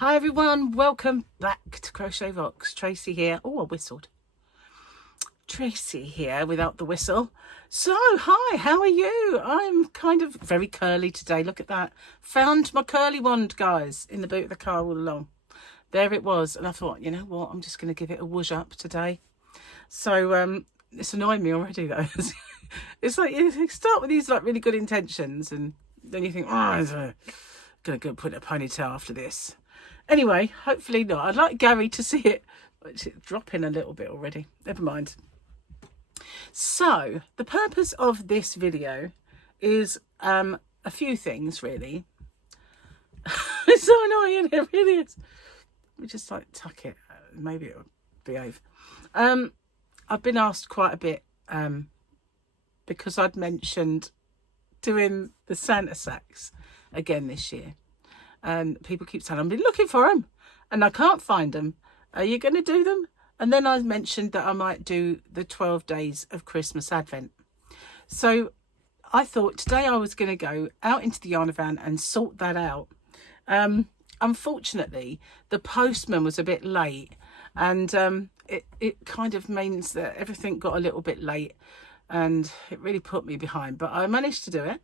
Hi everyone, welcome back to Crochet Vox. Tracy here. Oh, I whistled. Tracy here without the whistle. So, hi, how are you? I'm kind of very curly today. Look at that. Found my curly wand, guys, in the boot of the car all along. There it was. And I thought, you know what? I'm just going to give it a whoosh up today. So, it's annoying me already, though. It's like you start with these like really good intentions and then you think, oh, I'm going to go put a ponytail after this. Anyway, hopefully not. I'd like Gary to see it. It's dropping a little bit already. Never mind. So, the purpose of this video is a few things, really. It's so annoying, it really is. Let me just like tuck it. Maybe it'll behave. I've been asked quite a bit because I'd mentioned doing the Santa sacks again this year. And people keep saying, I've been looking for them and I can't find them. Are you going to do them? And then I mentioned that I might do the 12 days of Christmas Advent. So I thought today I was going to go out into the yarn van and sort that out. Unfortunately, the postman was a bit late and it kind of means that everything got a little bit late and it really put me behind. But I managed to do it.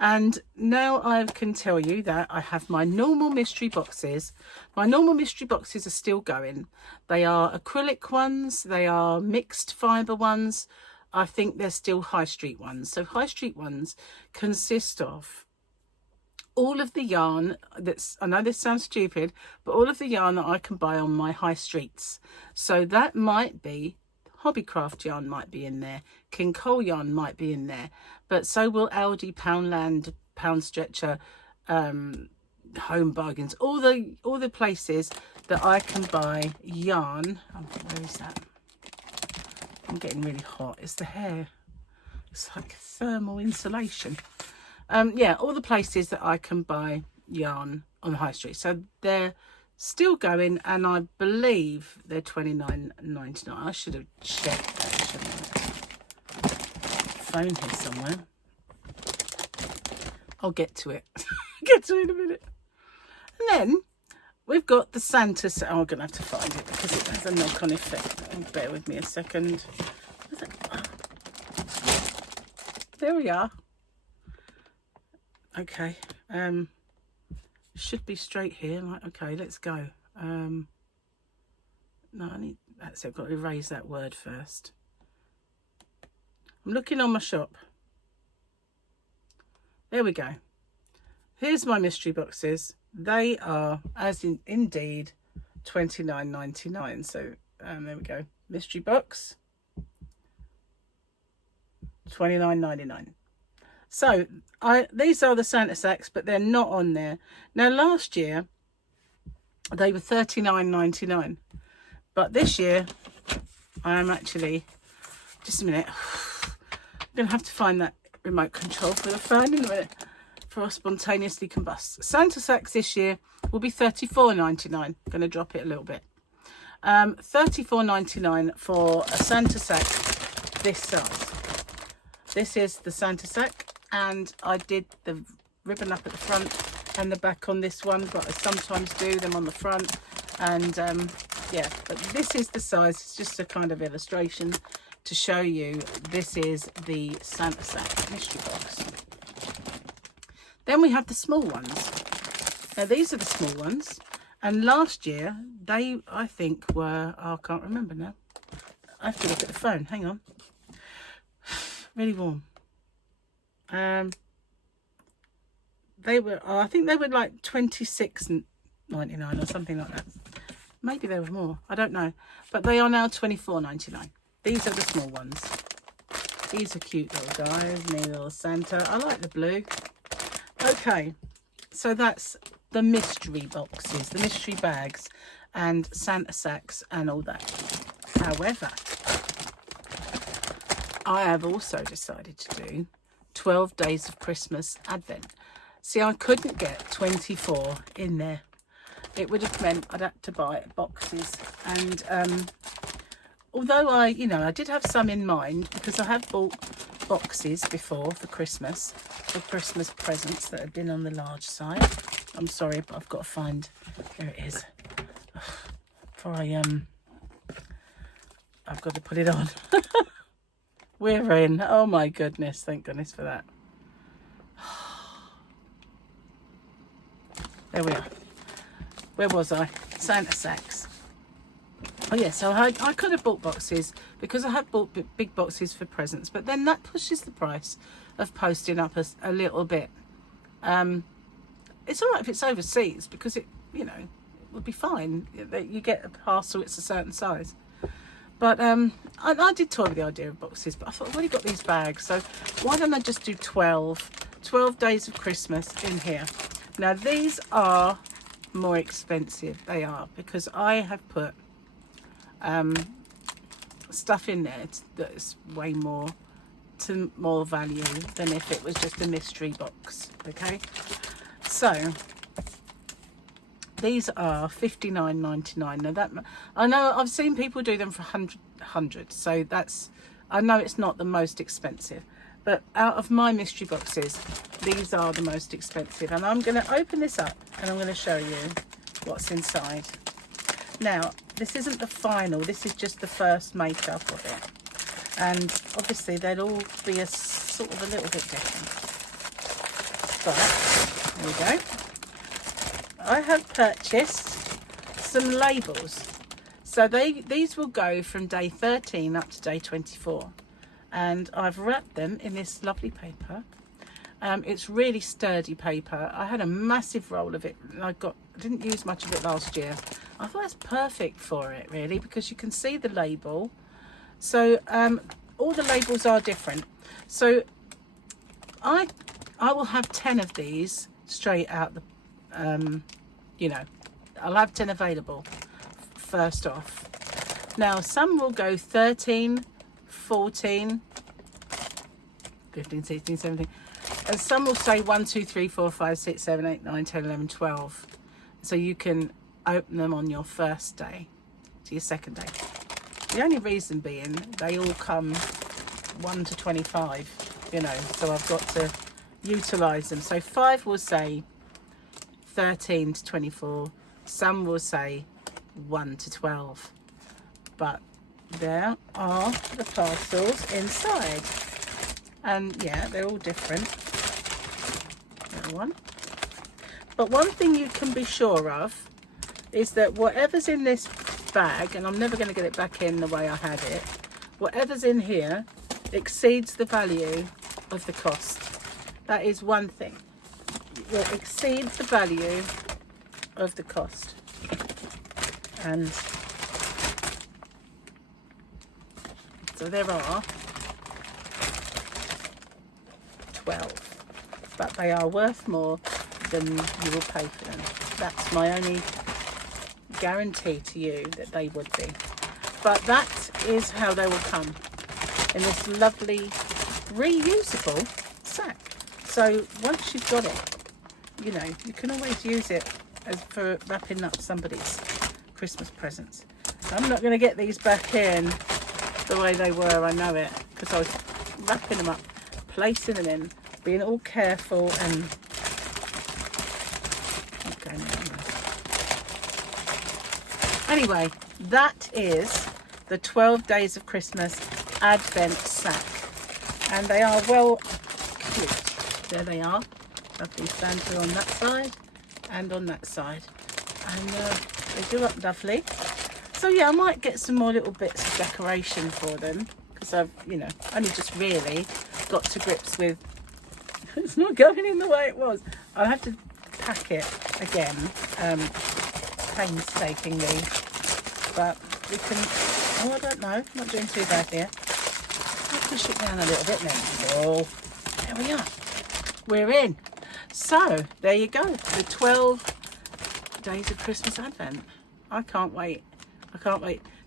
And now I can tell you that I have my normal mystery boxes. My normal mystery boxes are still going. They are acrylic ones. They are mixed fibre ones. I think they're still high street ones. So high street ones consist of all of the yarn that's, I know this sounds stupid, but all of the yarn that I can buy on my high streets. So that might be Hobbycraft yarn might be in there, King Cole yarn might be in there, but so will Aldi, Poundland, Pound Stretcher, Home Bargains, all the places that I can buy yarn. Oh, where is that? I'm getting really hot. It's the hair. It's like thermal insulation. Yeah, all the places that I can buy yarn on the high street. So they're still going, and I believe they're $29.99. I should have checked that, shouldn't I? Phone here somewhere. I'll get to it. Get to it in a minute. And then we've got the Santa set. Oh, I'm going to have to find it because it has a knock-on effect. Oh, bear with me a second. There we are. Okay. Should be straight here. Right, okay, let's go. No, I need, that's it, I've got to erase that word first. I'm looking on my shop. There we go. Here's my mystery boxes. They are, as in indeed, $29.99. So there we go. Mystery box, $29.99. So these are the Santa sacks, but they're not on there. Now last year they were $39.99, but this year I am actually, just a minute, I'm going to have to find that remote control for the phone in a minute for us spontaneously combust. Santa sacks this year will be $34.99. I'm going to drop it a little bit. $34.99 for a Santa sack this size. This is the Santa sack. And I did the ribbon up at the front and the back on this one, but I sometimes do them on the front. And yeah, but this is the size. It's just a kind of illustration to show you this is the Santa sack mystery box. Then we have the small ones. Now these are the small ones. And last year they, I think, were, oh, I can't remember now. I have to look at the phone. Hang on. Really warm. They were, oh, I think they were like $26.99 or something like that. Maybe they were more, I don't know, but they are now $24.99. These are the small ones. These are cute little guys, me little Santa. I like the blue. Okay, so that's the mystery boxes, the mystery bags and Santa sacks and all that. However, I have also decided to do 12 days of Christmas Advent. See, I couldn't get 24 in there. It would have meant I'd have to buy boxes. And although I did have some in mind because I have bought boxes before for Christmas presents that had been on the large side. I'm sorry, but I've got to find, there it is. Before I've got to put it on. We're in. Oh my goodness, thank goodness for that. There we are. Where was I? Santa sacks. Oh yeah, so I could have bought boxes, because I have bought big boxes for presents, but then that pushes the price of posting up a little bit. It's all right if it's overseas, because it, you know, it would be fine. You get a parcel, it's a certain size. But I did toy with the idea of boxes, but I thought I've already got these bags, so why don't I just do 12 days of Christmas in here. Now these are more expensive, they are, because I have put stuff in there that's way more value than if it was just a mystery box. Okay, so these are $59.99. Now that, I know I've seen people do them for 100, so that's, I know it's not the most expensive, but out of my mystery boxes, these are the most expensive. And I'm going to open this up and I'm going to show you what's inside. Now, this isn't the final, this is just the first makeup of it. And obviously they'll all be a sort of a little bit different. But, there we go. I have purchased some labels. So these will go from day 13 up to day 24. And I've wrapped them in this lovely paper. It's really sturdy paper. I had a massive roll of it and I didn't use much of it last year. I thought that's perfect for it, really, because you can see the label. So all the labels are different. So I will have 10 of these straight out the you know, I'll have 10 available first off. Now some will go 13, 14, 15, 16, 17, and some will say 1, 2, 3, 4, 5, 6, 7, 8, 9, 10, 11, 12. So you can open them on your first day to your second day. The only reason being they all come 1 to 25, you know, so I've got to utilize them. So 5 will say 13 to 24, some will say 1 to 12, but there are the parcels inside, and yeah, they're all different. There one. But one thing you can be sure of is that whatever's in this bag, and I'm never going to get it back in the way I had it, whatever's in here exceeds the value of the cost. That is one thing. It exceeds the value of the cost. And so there are 12, but they are worth more than you will pay for them. That's my only guarantee to you that they would be. But that is how they will come, in this lovely reusable sack. So once you've got it, you know, you can always use it as for wrapping up somebody's Christmas presents. I'm not going to get these back in the way they were, I know it, because I was wrapping them up, placing them in, being all careful and okay. Anyway, that is the 12 Days of Christmas Advent sack, and they are well cute. There they are. Lovely Santa on that side and on that side, and they do look lovely. So yeah, I might get some more little bits of decoration for them, because I've, you know, only just really got to grips with it's not going in the way it was. I'll have to pack it again painstakingly, but we can, oh, I don't know, not doing too bad here. I'll push it down a little bit then. Oh, there we are, we're in. So there you go, the 12 Days of Christmas Advent. I can't wait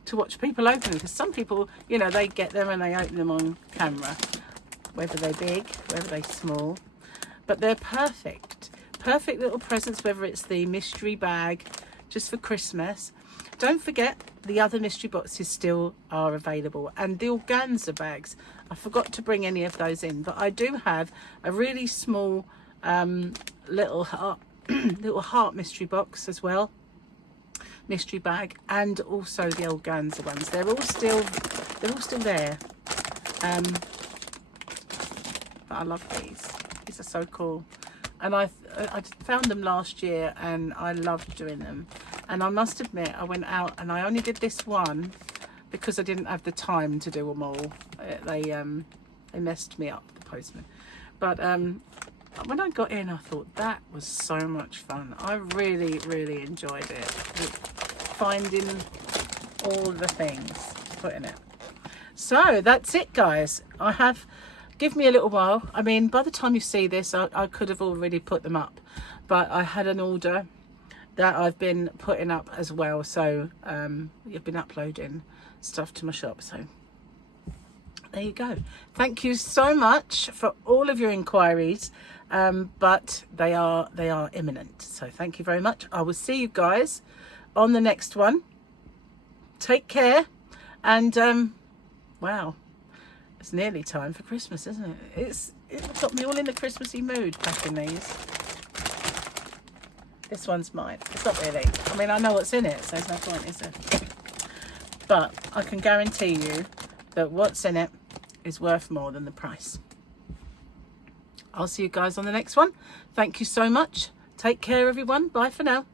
to watch people open them, because some people, you know, they get them and they open them on camera, whether they're big, whether they're small, but they're perfect little presents, whether it's the mystery bag just for Christmas. Don't forget, the other mystery boxes still are available, and the organza bags, I forgot to bring any of those in, but I do have a really small little little heart mystery box as well, mystery bag, and also the organza ones. They're all still there. But I love these. These are so cool. And I found them last year and I loved doing them. And I must admit, I went out and I only did this one because I didn't have the time to do them all. They messed me up, the postman. But when I got in, I thought that was so much fun. I really, really enjoyed it. Finding all the things to put in it. So that's it, guys. Give me a little while. I mean, by the time you see this, I could have already put them up, but I had an order that I've been putting up as well. So I've been uploading stuff to my shop. So there you go. Thank you so much for all of your inquiries, but they are imminent. So thank you very much. I will see you guys on the next one. Take care, and wow. It's nearly time for Christmas, isn't it? It got me all in the Christmassy mood packing these. This one's mine. It's not really. I mean, I know what's in it, so there's no point, is there? But I can guarantee you that what's in it is worth more than the price. I'll see you guys on the next one. Thank you so much. Take care, everyone. Bye for now.